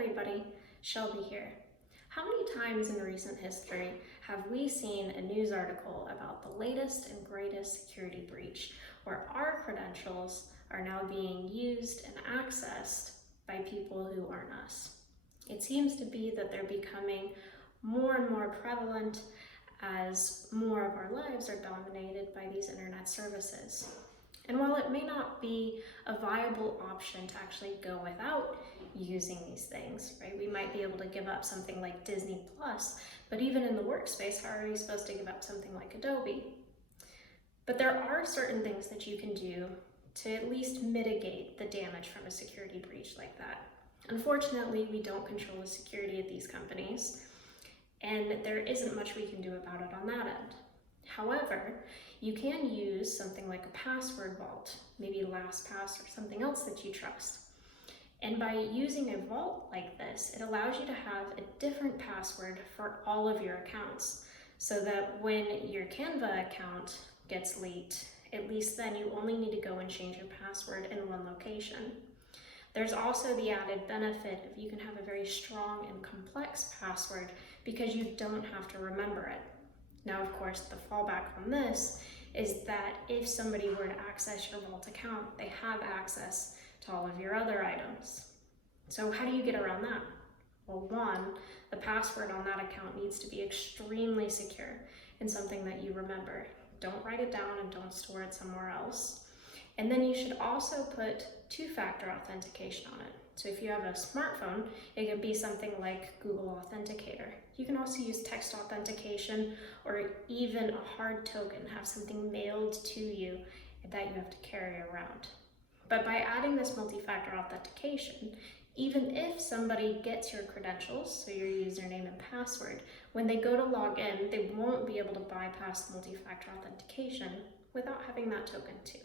everybody, Shelby here. How many times in recent history have we seen a news article about the latest and greatest security breach where our credentials are now being used and accessed by people who aren't us? It seems to be that they're becoming more and more prevalent as more of our lives are dominated by these internet services. And while it may not be a viable option to actually go without using these things, right? We might be able to give up something like Disney Plus, but even in the workspace, how are you supposed to give up something like Adobe? But there are certain things that you can do to at least mitigate the damage from a security breach like that. Unfortunately, we don't control the security at these companies, and there isn't much we can do about it on that end. However, you can use something like a password vault, maybe LastPass or something else that you trust. And by using a vault like this, it allows you to have a different password for all of your accounts, so that when your Canva account gets leaked, at least then you only need to go and change your password in one location. There's also the added benefit of you can have a very strong and complex password because you don't have to remember it. Now, of course, the fallback on this is that if somebody were to access your Vault account, they have access to all of your other items. So how do you get around that? Well, one, the password on that account needs to be extremely secure and something that you remember. Don't write it down and don't store it somewhere else. And then you should also put two-factor authentication on it. So if you have a smartphone, it could be something like Google Authenticator. You can also use text authentication or even a hard token, have something mailed to you that you have to carry around. But by adding this multi-factor authentication, even if somebody gets your credentials, so your username and password, when they go to log in, they won't be able to bypass multi-factor authentication without having that token too.